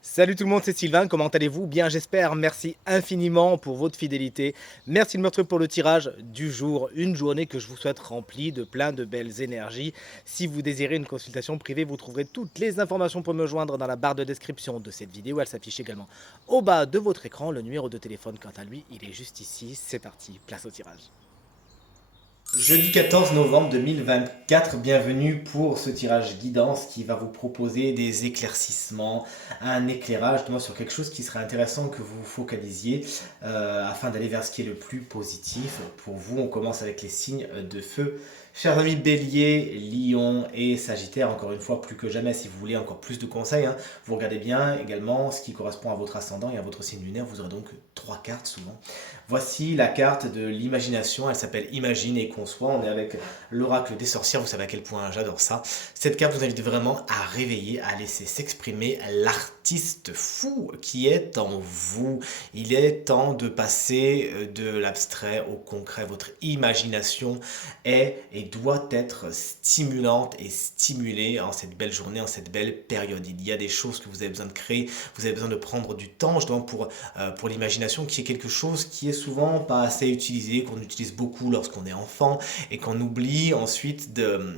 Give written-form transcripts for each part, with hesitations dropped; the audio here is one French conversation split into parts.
Salut tout le monde, c'est Sylvain, comment allez-vous? Bien j'espère, merci infiniment pour votre fidélité. Merci de me retrouver pour le tirage du jour, une journée que je vous souhaite remplie de plein de belles énergies. Si vous désirez une consultation privée, vous trouverez toutes les informations pour me joindre dans la barre de description de cette vidéo. Elle s'affiche également au bas de votre écran. Le numéro de téléphone, quant à lui, il est juste ici. C'est parti, place au tirage. Jeudi 14 novembre 2024, bienvenue pour ce tirage guidance qui va vous proposer des éclaircissements, un éclairage justement sur quelque chose qui serait intéressant que vous vous focalisiez afin d'aller vers ce qui est le plus positif. Pour vous, on commence avec les signes de feu. Chers amis Bélier, Lion et Sagittaire, encore une fois, plus que jamais, si vous voulez encore plus de conseils, hein, vous regardez bien également ce qui correspond à votre ascendant et à votre signe lunaire. Vous aurez donc trois cartes souvent. Voici la carte de l'imagination, elle s'appelle Imagine et conçoit. On est avec l'oracle des sorcières, vous savez à quel point j'adore ça. Cette carte vous invite vraiment à réveiller, à laisser s'exprimer l'artiste fou qui est en vous. Il est temps de passer de l'abstrait au concret. Votre imagination est et doit être stimulante et stimulée en cette belle journée, en cette belle période. Il y a des choses que vous avez besoin de créer, vous avez besoin de prendre du temps justement pour l'imagination, qui est quelque chose qui est souvent pas assez utilisé, qu'on utilise beaucoup lorsqu'on est enfant et qu'on oublie ensuite de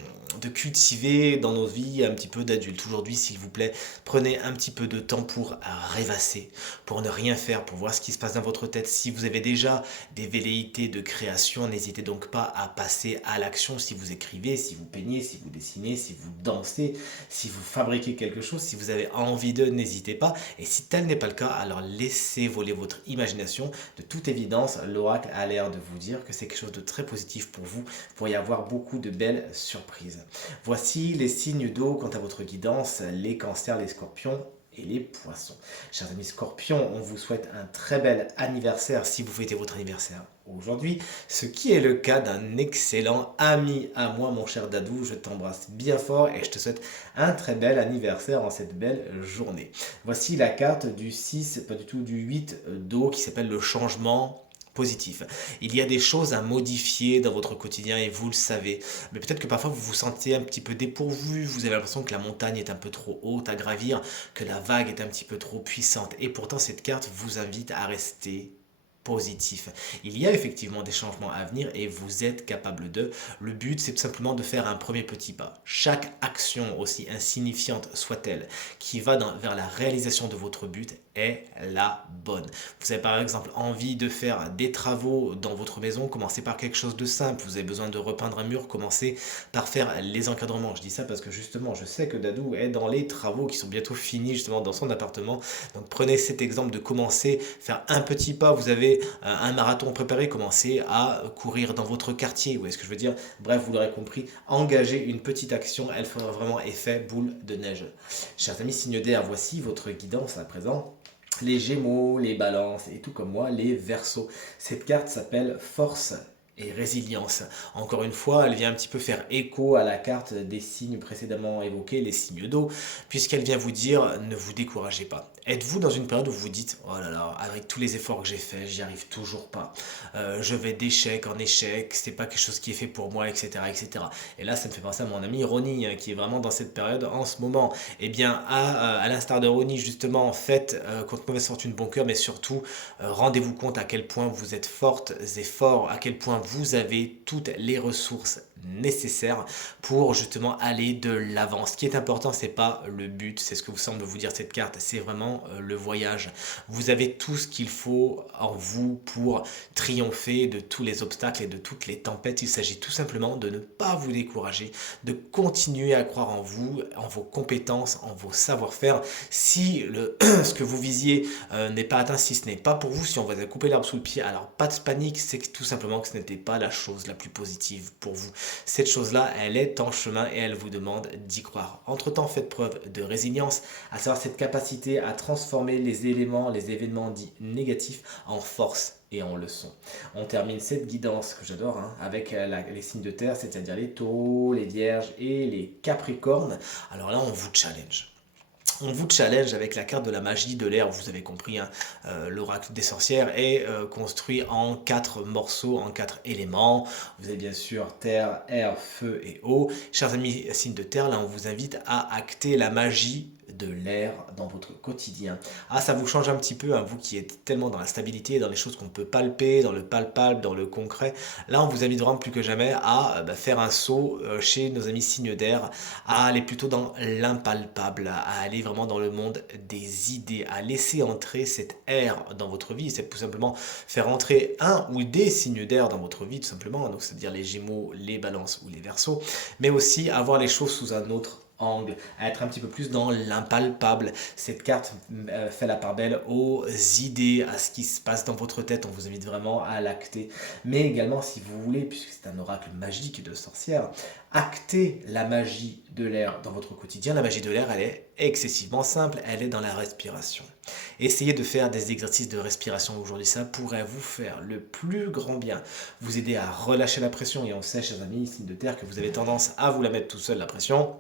cultiver dans nos vies un petit peu d'adultes. Aujourd'hui, s'il vous plaît, prenez un petit peu de temps pour rêvasser, pour ne rien faire, pour voir ce qui se passe dans votre tête. Si vous avez déjà des velléités de création, n'hésitez donc pas à passer à l'action. Si vous écrivez, si vous peignez, si vous dessinez, si vous dansez, si vous fabriquez quelque chose, si vous avez envie de, n'hésitez pas. Et si tel n'est pas le cas, alors laissez voler votre imagination. De toute évidence, l'oracle a l'air de vous dire que c'est quelque chose de très positif pour vous. Vous pourriez avoir beaucoup de belles surprises. Voici les signes d'eau quant à votre guidance, les cancers, les scorpions et les poissons. Chers amis scorpions, on vous souhaite un très bel anniversaire si vous fêtez votre anniversaire aujourd'hui, ce qui est le cas d'un excellent ami à moi, mon cher Dadou. Je t'embrasse bien fort et je te souhaite un très bel anniversaire en cette belle journée. Voici la carte du 6, pas du tout du 8 d'eau qui s'appelle le changement positif. Il y a des choses à modifier dans votre quotidien et vous le savez. Mais peut-être que parfois vous vous sentez un petit peu dépourvu, vous avez l'impression que la montagne est un peu trop haute à gravir, que la vague est un petit peu trop puissante. Et pourtant cette carte vous invite à rester positif. Il y a effectivement des changements à venir et vous êtes capable de. Le but, c'est tout simplement de faire un premier petit pas. Chaque action, aussi insignifiante soit-elle, qui va vers la réalisation de votre but est la bonne. Vous avez par exemple envie de faire des travaux dans votre maison, commencez par quelque chose de simple. Vous avez besoin de repeindre un mur, commencez par faire les encadrements. Je dis ça parce que justement, je sais que Dadou est dans les travaux qui sont bientôt finis justement dans son appartement. Donc prenez cet exemple de commencer, faire un petit pas. Vous avez un marathon préparé, commencez à courir dans votre quartier. Vous voyez ce que je veux dire? Bref, vous l'aurez compris, engagez une petite action, elle fera vraiment effet boule de neige. Chers amis signe d'air, voici votre guidance à présent. Les Gémeaux, les Balances et tout comme moi, les Verseaux. Cette carte s'appelle Force et résilience. Encore une fois, elle vient un petit peu faire écho à la carte des signes précédemment évoqués, les signes d'eau, puisqu'elle vient vous dire ne vous découragez pas. Êtes-vous dans une période où vous vous dites oh là là, avec tous les efforts que j'ai faits, j'y arrive toujours pas. Je vais d'échec en échec, c'est pas quelque chose qui est fait pour moi, etc., etc. Et là, ça me fait penser à mon ami Ronnie, qui est vraiment dans cette période en ce moment. Eh bien, à l'instar de Ronnie, justement, faites contre mauvaise fortune bon cœur, mais surtout, rendez-vous compte à quel point vous êtes fortes et forts, à quel point vous avez toutes les ressources nécessaires pour justement aller de l'avant. Ce qui est important, c'est pas le but, c'est ce que vous semble vous dire cette carte, c'est vraiment le voyage. Vous avez tout ce qu'il faut en vous pour triompher de tous les obstacles et de toutes les tempêtes. Il s'agit tout simplement de ne pas vous décourager, de continuer à croire en vous, en vos compétences, en vos savoir-faire. Si ce que vous visiez n'est pas atteint, si ce n'est pas pour vous, si on vous a coupé l'herbe sous le pied, alors pas de panique, c'est tout simplement que ce n'était pas la chose la plus positive pour vous. Cette chose-là, elle est en chemin et elle vous demande d'y croire. Entre-temps, faites preuve de résilience, à savoir cette capacité à transformer les éléments, les événements dits négatifs en force et en leçon. On termine cette guidance que j'adore avec les signes de terre, c'est-à-dire les taureaux, les vierges et les capricornes. Alors là, on vous challenge. On vous challenge avec la carte de la magie de l'air, vous avez compris, l'oracle des sorcières est construit en 4 morceaux, en 4 éléments. Vous avez bien sûr terre, air, feu et eau. Chers amis signes de terre, là on vous invite à acter la magie de l'air dans votre quotidien. Ah, ça vous change un petit peu, hein, vous qui êtes tellement dans la stabilité, dans les choses qu'on peut palper, dans le palpable, dans le concret. Là, on vous invite vraiment plus que jamais à faire un saut chez nos amis signes d'air, à aller plutôt dans l'impalpable, à aller vraiment dans le monde des idées, à laisser entrer cet air dans votre vie, c'est tout simplement faire entrer un ou des signes d'air dans votre vie, tout simplement, donc c'est-à-dire les Gémeaux, les Balances ou les Verseaux, mais aussi à voir les choses sous un autre angle, à être un petit peu plus dans l'impalpable. Cette carte fait la part belle aux idées, à ce qui se passe dans votre tête. On vous invite vraiment à l'acter. Mais également, si vous voulez, puisque c'est un oracle magique de sorcière, acter la magie de l'air dans votre quotidien. La magie de l'air, elle est excessivement simple. Elle est dans la respiration. Essayez de faire des exercices de respiration aujourd'hui. Ça pourrait vous faire le plus grand bien. Vous aider à relâcher la pression. Et on sait, chers amis, signes de terre, que vous avez tendance à vous la mettre tout seul, la pression,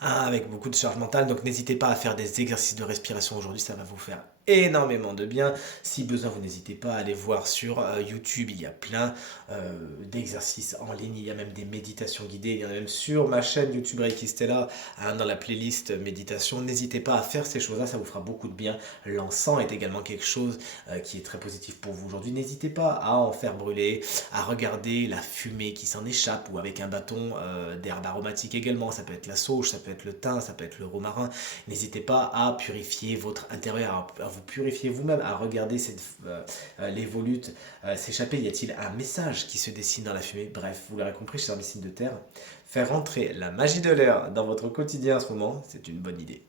hein, avec beaucoup de charge mentale. Donc n'hésitez pas à faire des exercices de respiration aujourd'hui, ça va vous faire énormément de bien. Si besoin, vous n'hésitez pas à aller voir sur YouTube, il y a plein d'exercices en ligne, il y a même des méditations guidées, il y en a même sur ma chaîne YouTube Reiki Stella, hein, dans la playlist méditation. N'hésitez pas à faire ces choses-là, ça vous fera beaucoup de bien. L'encens est également quelque chose qui est très positif pour vous aujourd'hui. N'hésitez pas à en faire brûler, à regarder la fumée qui s'en échappe, ou avec un bâton d'herbe aromatique également. Ça peut être la sauge, ça peut être le thym, ça peut être le romarin. N'hésitez pas à purifier votre intérieur, à vous purifier vous-même, à regarder les volutes s'échapper. Y a-t-il un message qui se dessine dans la fumée? Bref, vous l'aurez compris, chers amis signes de terre, faire rentrer la magie de l'air dans votre quotidien en ce moment, c'est une bonne idée.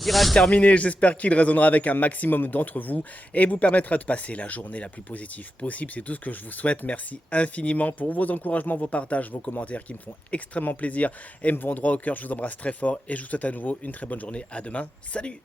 Tirage terminé, j'espère qu'il résonnera avec un maximum d'entre vous et vous permettra de passer la journée la plus positive possible. C'est tout ce que je vous souhaite. Merci infiniment pour vos encouragements, vos partages, vos commentaires qui me font extrêmement plaisir et me vont droit au cœur. Je vous embrasse très fort et je vous souhaite à nouveau une très bonne journée. À demain. Salut!